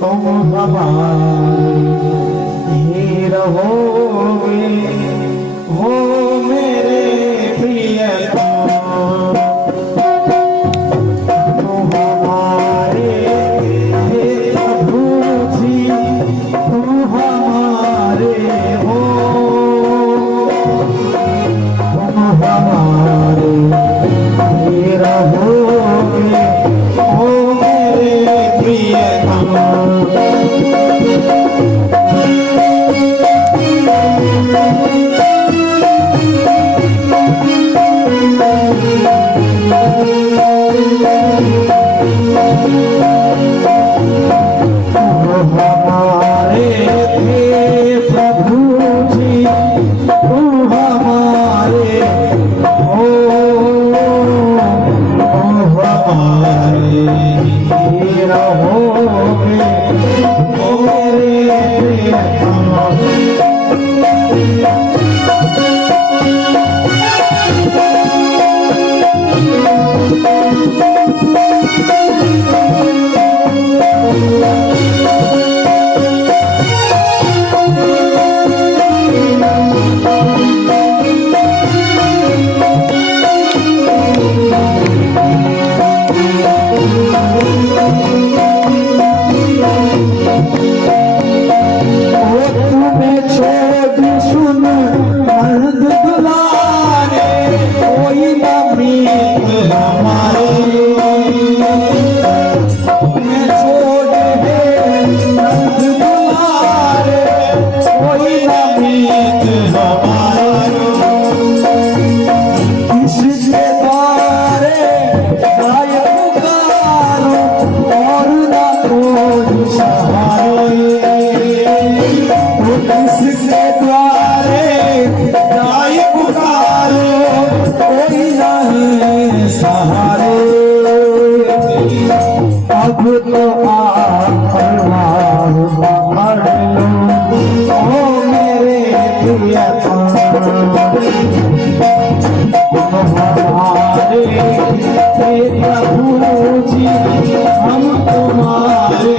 तुम हमारे ही रहोगे, हो मेरे प्रियतम। तुम हमारे हे प्रभु जी, तुम हमारे हो, तुम हमारे ही रहोगे, हो मेरे प्रियतम। हमारे थे प्रभु जी, तुम हमारे हो, तुम हमारे ही रहोगे, ओ मेरे प्रियतम। अब तो आप परवार पकड़ लो, ओ मेरे प्रियतम। तुम हमारे हे प्रभु जी, हम तुम्हारे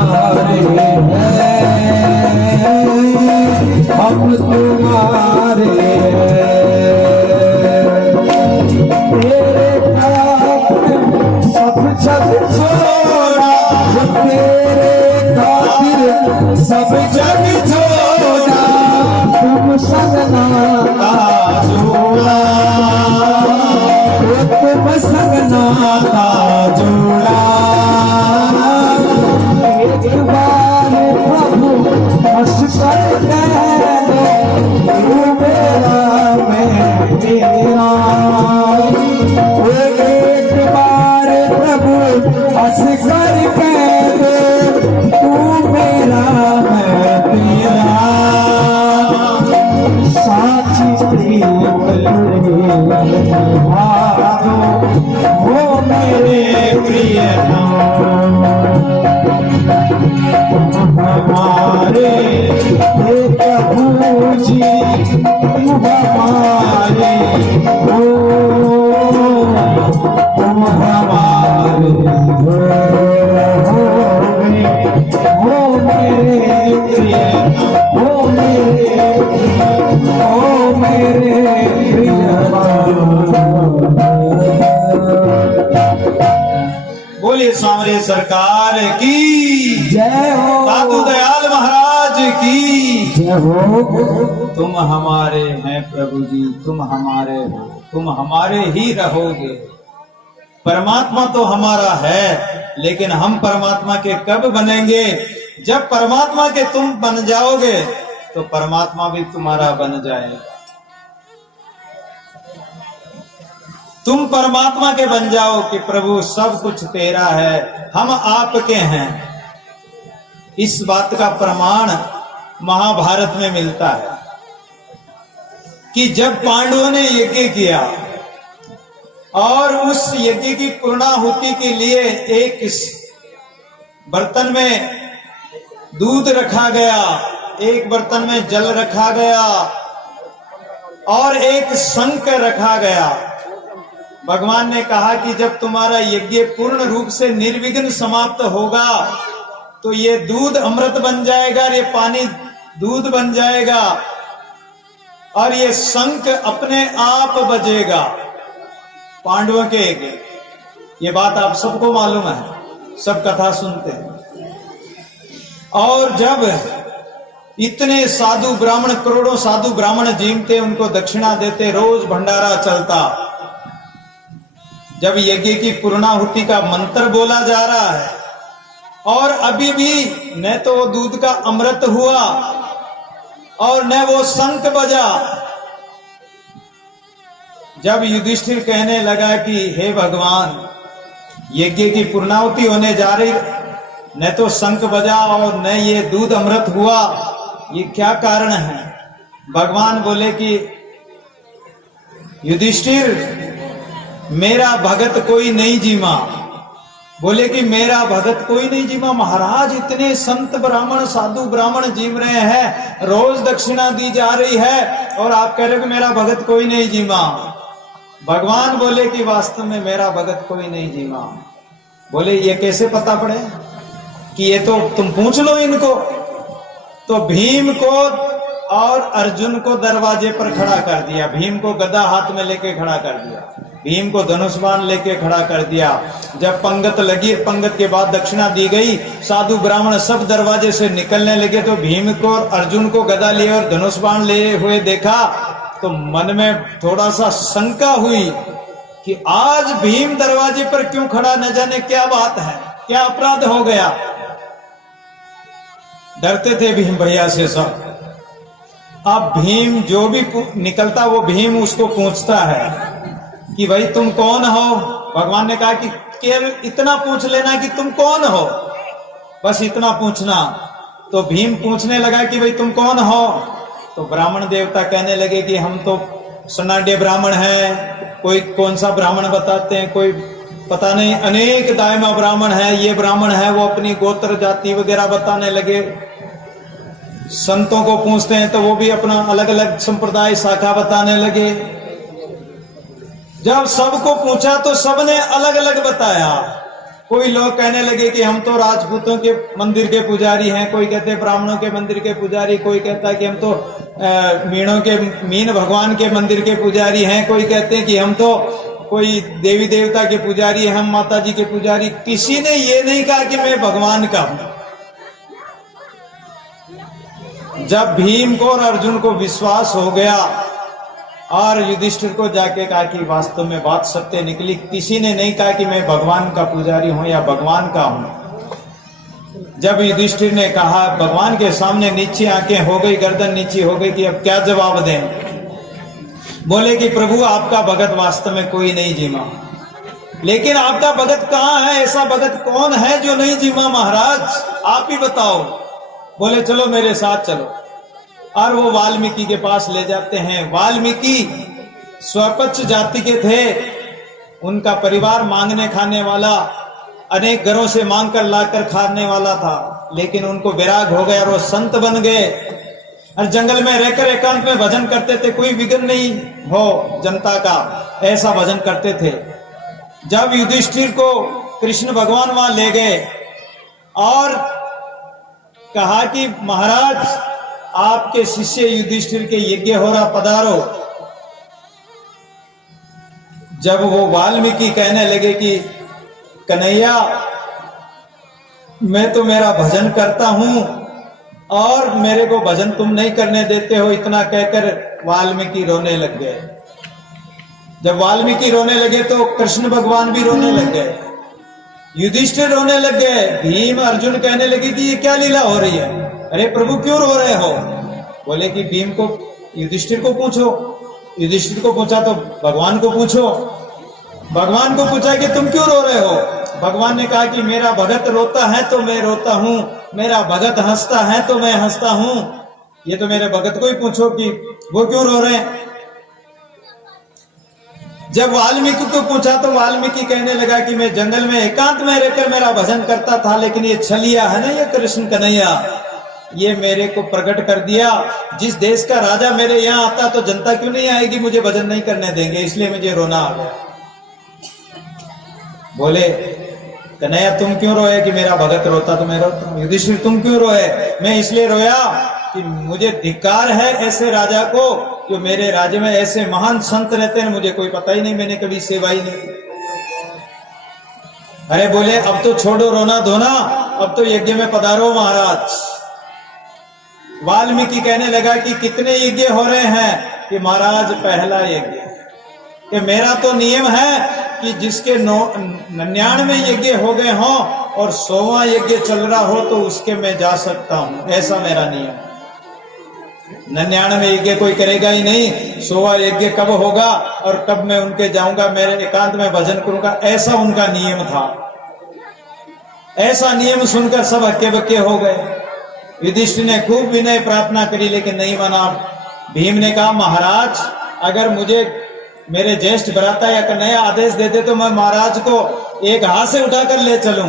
हमारे हैं, हम तुम्हारे जग छोड़ा, तेरे खातिर सब जग छोड़ा, तुम संग नाता जोड़ा, तुम संग नाता जोड़ा। एक बार प्रभु हंस कर कह दो, तू मेरा मैं तेरा। एक बार प्रभु हंस कर कह दो, तू मेरा मैं तेरा। साची प्रीत भागो, हो मेरे प्रियतम। हमारे हे प्रभु जी, तुम हमारे हो, तुम हमारे रहोगे, हो मेरे प्रियतम, हो मेरे प्रियतम। बोलिए सांवरे सरकार की जय हो, साधु दयाल महाराज की जय हो। तुम हमारे हैं प्रभु जी, तुम हमारे हो, तुम हमारे ही रहोगे। परमात्मा तो हमारा है, लेकिन हम परमात्मा के कब बनेंगे? जब परमात्मा के तुम बन जाओगे तो परमात्मा भी तुम्हारा बन जाएगा। तुम परमात्मा के बन जाओ कि प्रभु सब कुछ तेरा है, हम आपके हैं। इस बात का प्रमाण महाभारत में मिलता है कि जब पांडवों ने यज्ञ किया और उस यज्ञ की पूर्णाहुति के लिए एक बर्तन में दूध रखा गया, एक बर्तन में जल रखा गया और एक शंख रखा गया। भगवान ने कहा कि जब तुम्हारा यज्ञ पूर्ण रूप से निर्विघ्न समाप्त होगा तो ये दूध अमृत बन जाएगा, ये पानी दूध बन जाएगा और ये शंख अपने आप बजेगा। पांडवों के यज्ञ, ये बात आप सबको मालूम है, सब कथा सुनते हैं। और जब इतने साधु ब्राह्मण, करोड़ों साधु ब्राह्मण जीमते, उनको दक्षिणा देते, रोज भंडारा चलता, जब यज्ञ की पूर्णाहुति का मंत्र बोला जा रहा है और अभी भी न तो वो दूध का अमृत हुआ और न वो शंख बजा, जब युधिष्ठिर कहने लगा कि हे भगवान, यज्ञ की पूर्णाहुति होने जा रही, न तो शंख बजा और न ये दूध अमृत हुआ, ये क्या कारण है? भगवान बोले कि युधिष्ठिर, मेरा भगत कोई नहीं जीमा। बोले कि मेरा भगत कोई नहीं जीमा? महाराज, इतने संत ब्राह्मण, साधु ब्राह्मण जीव रहे हैं, रोज दक्षिणा दी जा रही है और आप कह रहे हो कि मेरा भगत कोई नहीं जीमा। भगवान बोले कि वास्तव में मेरा भगत कोई नहीं जीमा। बोले ये कैसे पता पड़े? कि ये तो तुम पूछ लो इनको। तो भीम को और अर्जुन को दरवाजे पर खड़ा कर दिया, भीम को गदा हाथ में लेके खड़ा कर दिया, भीम को धनुष बाण लेके खड़ा कर दिया। जब पंगत लगी, पंगत के बाद दक्षिणा दी गई, साधु ब्राह्मण सब दरवाजे से निकलने लगे तो भीम को और अर्जुन को गदा लिए और धनुष बाण लिए हुए देखा तो मन में थोड़ा सा शंका हुई कि आज भीम दरवाजे पर क्यों खड़ा, न जाने क्या बात है, क्या अपराध हो गया। डरते थे भीम भैया से सब। अब भीम जो भी निकलता वो भीम उसको पूछता है कि भाई तुम कौन हो। भगवान ने कहा कि केवल इतना पूछ लेना कि तुम कौन हो, बस इतना पूछना। तो भीम पूछने लगा कि भाई तुम कौन हो। तो ब्राह्मण देवता कहने लगे कि हम तो सनाड्य ब्राह्मण हैं, कोई कौन सा ब्राह्मण बताते हैं, कोई पता नहीं, अनेक दायमा ब्राह्मण है, ये ब्राह्मण है, वो अपनी गोत्र जाति वगैरह बताने लगे। संतों को पूछते हैं तो वो भी अपना अलग अलग संप्रदाय शाखा बताने लगे। जब सबको पूछा तो सबने अलग अलग बताया। कोई लोग कहने लगे कि हम तो राजपूतों के मंदिर के पुजारी हैं, कोई कहते हैं ब्राह्मणों के मंदिर के पुजारी, कोई कहता है कि हम तो मीणों के, मीन भगवान के मंदिर के पुजारी हैं, कोई कहते हैं कि हम तो कोई देवी देवता के पुजारी हैं, हम माता जी के पुजारी। किसी ने ये नहीं कहा कि मैं भगवान का हूं। जब भीम को और अर्जुन को विश्वास हो गया और युधिष्ठिर को जाके कहा कि वास्तव में बात सत्य निकली, किसी ने नहीं कहा कि मैं भगवान का पुजारी हूं या भगवान का हूं। जब युधिष्ठिर ने कहा, भगवान के सामने नीचे आंखें हो गई, गर्दन नीचे हो गई कि अब क्या जवाब दें। बोले कि प्रभु, आपका भगत वास्तव में कोई नहीं जीमा, लेकिन आपका भगत कहाँ है? ऐसा भगत कौन है जो नहीं जीमा महाराज, आप ही बताओ। बोले चलो मेरे साथ चलो। और वो वाल्मीकि के पास ले जाते हैं। वाल्मीकि स्वपक्ष जाति के थे, उनका परिवार मांगने खाने वाला, अनेक घरों से मांग कर लाकर खाने वाला था, लेकिन उनको विराग हो गया और वो संत बन गए और जंगल में रहकर एकांत में भजन करते थे, कोई विघ्न नहीं हो जनता का, ऐसा भजन करते थे। जब युधिष्ठिर को कृष्ण भगवान वहां ले गए और कहा कि महाराज, आपके शिष्य युधिष्ठिर के यज्ञ हो रहा, पधारो। जब वो वाल्मीकि कहने लगे कि कन्हैया, मैं तो मेरा भजन करता हूं और मेरे को भजन तुम नहीं करने देते हो, इतना कहकर वाल्मीकि रोने लग गए। जब वाल्मीकि रोने लगे तो कृष्ण भगवान भी रोने लग गए, युधिष्ठिर रोने लग गए, भीम अर्जुन कहने लगे कि ये क्या लीला हो रही है, अरे प्रभु क्यों रो रहे हो। बोले कि भीम को, युधिष्ठिर को पूछो। युधिष्ठिर को पूछा तो भगवान को पूछो। भगवान को पूछा कि तुम क्यों रो रहे हो। भगवान ने कहा कि मेरा भगत रोता है तो मैं रोता हूं, मेरा भगत हंसता है तो मैं हंसता हूं। ये तो मेरे भगत को ही पूछो कि वो क्यों रो रहे हैं। जब वाल्मीकि को पूछा तो वाल्मीकि कहने लगा कि मैं जंगल में एकांत में रहकर मेरा भजन करता था, लेकिन ये छलिया है ना, ये कृष्ण कन्हैया, ये मेरे को प्रकट कर दिया। जिस देश का राजा मेरे यहाँ आता तो जनता क्यों नहीं आएगी, मुझे भजन नहीं करने देंगे, इसलिए मुझे रोना आ गया। बोले कन्हैया तुम क्यों रोए कि मेरा भगत रोता तो मैं रोता हूं। युधिष्ठिर तुम क्यों रोए? मैं इसलिए रोया कि मुझे धिक्कार है ऐसे राजा को जो मेरे राज्य में ऐसे महान संत रहते हैं, मुझे कोई पता ही नहीं, मैंने कभी सेवा ही नहीं की। अरे बोले अब तो छोड़ो रोना धोना, अब तो यज्ञ में पधारो महाराज। वाल्मीकि कहने लगा कि कितने यज्ञ हो रहे हैं? कि महाराज पहला यज्ञ कि मेरा तो नियम है कि जिसके 99 यज्ञ हो गए हों और 100वां यज्ञ चल रहा हो तो उसके मैं जा सकता हूं, ऐसा मेरा नियम। 99 यज्ञ कोई करेगा ही नहीं, 100वां यज्ञ कब होगा और कब मैं उनके जाऊंगा, मेरे एकांत में भजन करूंगा, ऐसा उनका नियम था। ऐसा नियम सुनकर सब हक्के बक्के हो गए। युधिष्ठिर ने खूब विनय प्रार्थना करी लेकिन नहीं माना। भीम ने कहा महाराज अगर मुझे मेरे ज्येष्ठ भ्राता या कन्हैया आदेश देते तो मैं महाराज को एक हाथ से उठाकर ले चलूं।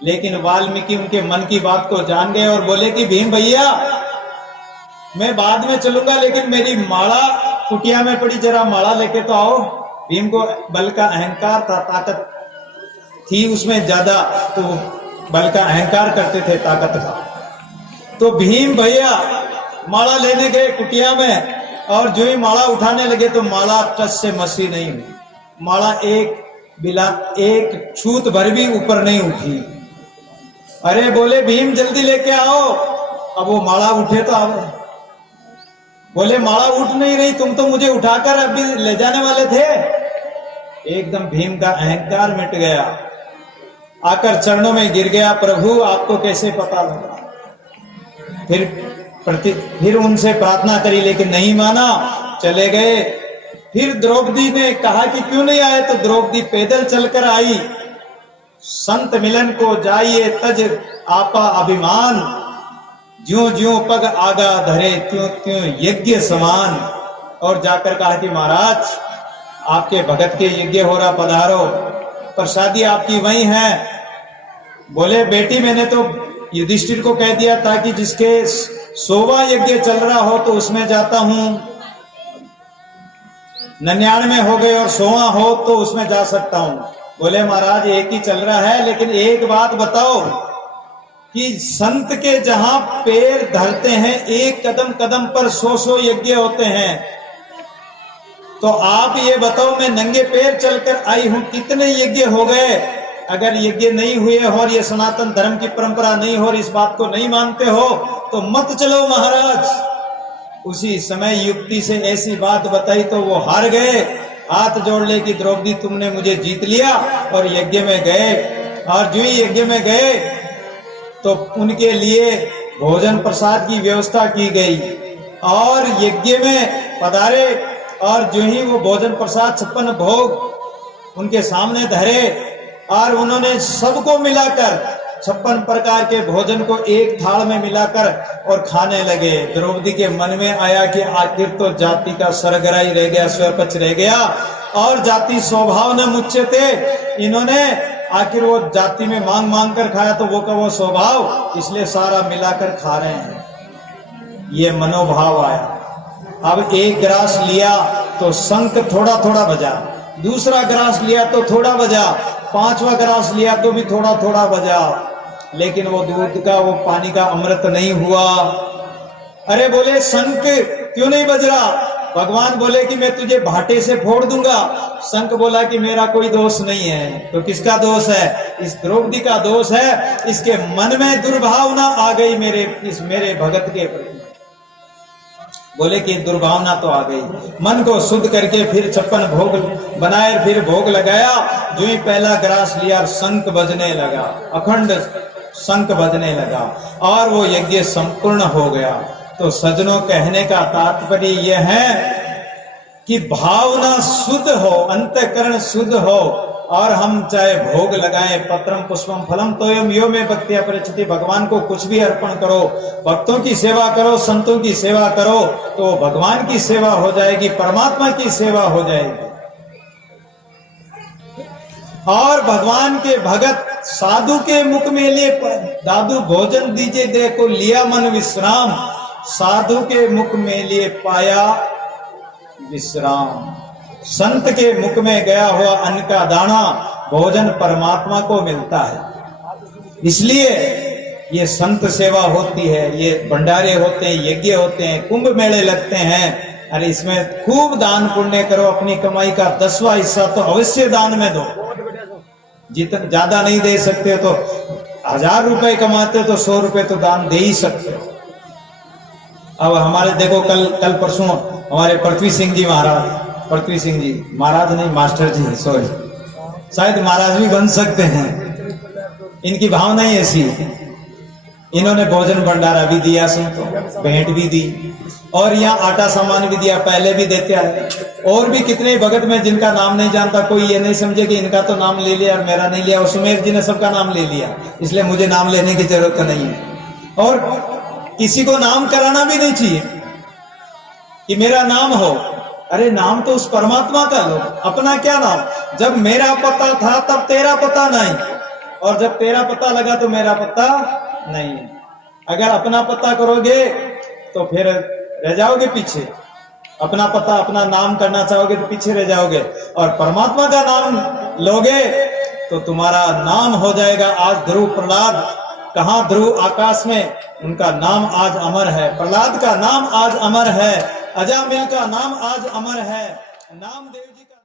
लेकिन वाल्मीकि उनके मन की बात को जान गए और बोले कि भीम भैया मैं बाद में चलूंगा लेकिन मेरी माला कुटिया में पड़ी, जरा माला लेके तो आओ। भीम को बल का अहंकार था, ताकत थी उसमें ज्यादा, तो बल का अहंकार करते थे ताकत का। तो भीम भैया माला लेने गए कुटिया में और जो ही माला उठाने लगे तो माला टस से मसी नहीं हुई। माला एक छूत भर भी ऊपर नहीं उठी। अरे बोले भीम जल्दी लेके आओ। अब वो माला उठे तो आओ। बोले माला उठ नहीं रही, तुम तो मुझे उठाकर अभी ले जाने वाले थे। एकदम भीम का अहंकार मिट गया, आकर चरणों में गिर गया, प्रभु आपको कैसे पता लगा? फिर उनसे प्रार्थना करी लेकिन नहीं माना, चले गए। फिर द्रौपदी ने कहा कि क्यों नहीं आए, तो द्रौपदी पैदल चलकर आई। संत मिलन को जाइए तज आपा अभिमान, ज्यों ज्यों पग आगा धरे त्यों त्यों यज्ञ समान। और जाकर कहा कि महाराज आपके भगत के यज्ञ हो रहा, पधारो, प्रसादी आपकी वही है। बोले बेटी मैंने तो युधिष्ठिर को कह दिया था कि जिसके 100वां यज्ञ चल रहा हो तो उसमें जाता हूं, 99 हो गए और 100वां हो तो उसमें जा सकता हूं। बोले महाराज एक ही चल रहा है, लेकिन एक बात बताओ कि संत के जहां पैर धरते हैं एक कदम कदम पर 100 यज्ञ होते हैं। तो आप ये बताओ मैं नंगे पैर चलकर आई हूं, कितने यज्ञ हो गए? अगर यज्ञ नहीं हुए और ये सनातन धर्म की परंपरा नहीं हो और इस बात को नहीं मानते हो तो मत चलो महाराज। उसी समय युक्ति से ऐसी बात बताई तो वो हार गए, हाथ जोड़ ले कि द्रौपदी तुमने मुझे जीत लिया, और यज्ञ में गए। और जो ही यज्ञ में गए तो उनके लिए भोजन प्रसाद की व्यवस्था की गई और यज्ञ में पधारे। और जो ही वो भोजन प्रसाद 56 भोग उनके सामने धरे और उन्होंने सबको मिलाकर 56 प्रकार के भोजन को एक थाल में मिलाकर और खाने लगे। द्रौपदी के मन में आया कि आखिर तो जाति का सरगरा ही रह गया, स्वपक्ष रह गया, और जाति स्वभाव न मुझसे थे। इन्होंने आखिर वो जाति में मांग मांग कर खाया तो वो का वो स्वभाव, इसलिए सारा मिलाकर खा रहे हैं। ये मनोभाव आया। अब एक ग्रास लिया तो शंख थोड़ा थोड़ा बजा, दूसरा ग्रास लिया तो थोड़ा बजा, 5वां ग्रास लिया तो भी थोड़ा थोड़ा बजा, लेकिन वो दूध का वो पानी का अमृत नहीं हुआ। अरे बोले शंख क्यों नहीं बज रहा? भगवान बोले कि मैं तुझे भाटे से फोड़ दूंगा। शंख बोला कि मेरा कोई दोष नहीं है। तो किसका दोष है? इस द्रौपदी का दोष है। इसके मन में दुर्भावना आ गई मेरे भगत के प्रति। बोले कि दुर्भावना तो आ गई, मन को शुद्ध करके फिर 56 भोग बनाए, फिर भोग लगाया। जो ही पहला ग्रास लिया शंख बजने लगा, अखंड शंख बजने लगा और वो यज्ञ संपूर्ण हो गया। तो सज्जनों कहने का तात्पर्य यह है कि भावना शुद्ध हो, अंतःकरण शुद्ध हो, और हम चाहे भोग लगाएं, पत्रम पुष्पम फलम तोयम यो में भक्त्या परिचिति, भगवान को कुछ भी अर्पण करो, भक्तों की सेवा करो, संतों की सेवा करो, तो भगवान की सेवा हो जाएगी, परमात्मा की सेवा हो जाएगी। और भगवान के भगत साधु के मुख में लिए दादू भोजन दीजिए देखो लिया मन विश्राम, साधु के मुख में लिए पाया विश्राम। संत के मुख में गया हुआ अन्न का दाना भोजन परमात्मा को मिलता है। इसलिए ये संत सेवा होती है, ये भंडारे होते हैं, यज्ञ होते हैं, कुंभ मेले लगते हैं। अरे इसमें खूब दान पुण्य करो, अपनी कमाई का 10वां हिस्सा तो अवश्य दान में दो। जितना ज्यादा नहीं दे सकते तो 1000 रुपए कमाते तो 100 रुपए तो दान दे ही सकते हो। अब हमारे देखो कल परसों हमारे पृथ्वी सिंह जी महाराज नहीं, मास्टर जी, सॉरी, शायद महाराज भी बन सकते हैं, इनकी भावना ही ऐसी। इन्होंने भोजन भंडारा भी दिया, संतों भेंट भी दी, और यहाँ आटा सामान भी दिया, पहले भी देते आए। और भी कितने भगत में जिनका नाम नहीं जानता, कोई ये नहीं समझे कि इनका तो नाम ले लिया और मेरा नहीं लिया, और सुमेर जी ने सबका नाम ले लिया, इसलिए मुझे नाम लेने की जरूरत नहीं है। और किसी को नाम कराना भी नहीं चाहिए कि मेरा नाम हो। अरे नाम तो उस परमात्मा का लो, अपना क्या नाम। जब मेरा पता था तब तेरा पता नहीं, और जब तेरा पता लगा तो मेरा पता नहीं है। अगर अपना पता करोगे तो फिर रह जाओगे पीछे, अपना पता अपना नाम करना चाहोगे तो पीछे रह जाओगे, और परमात्मा का नाम लोगे तो तुम्हारा नाम हो जाएगा। आज ध्रुव प्रहलाद, कहां ध्रुव आकाश में, उनका नाम आज अमर है। प्रहलाद का नाम आज अमर है, अजामिल का नाम आज अमर है, नामदेव जी का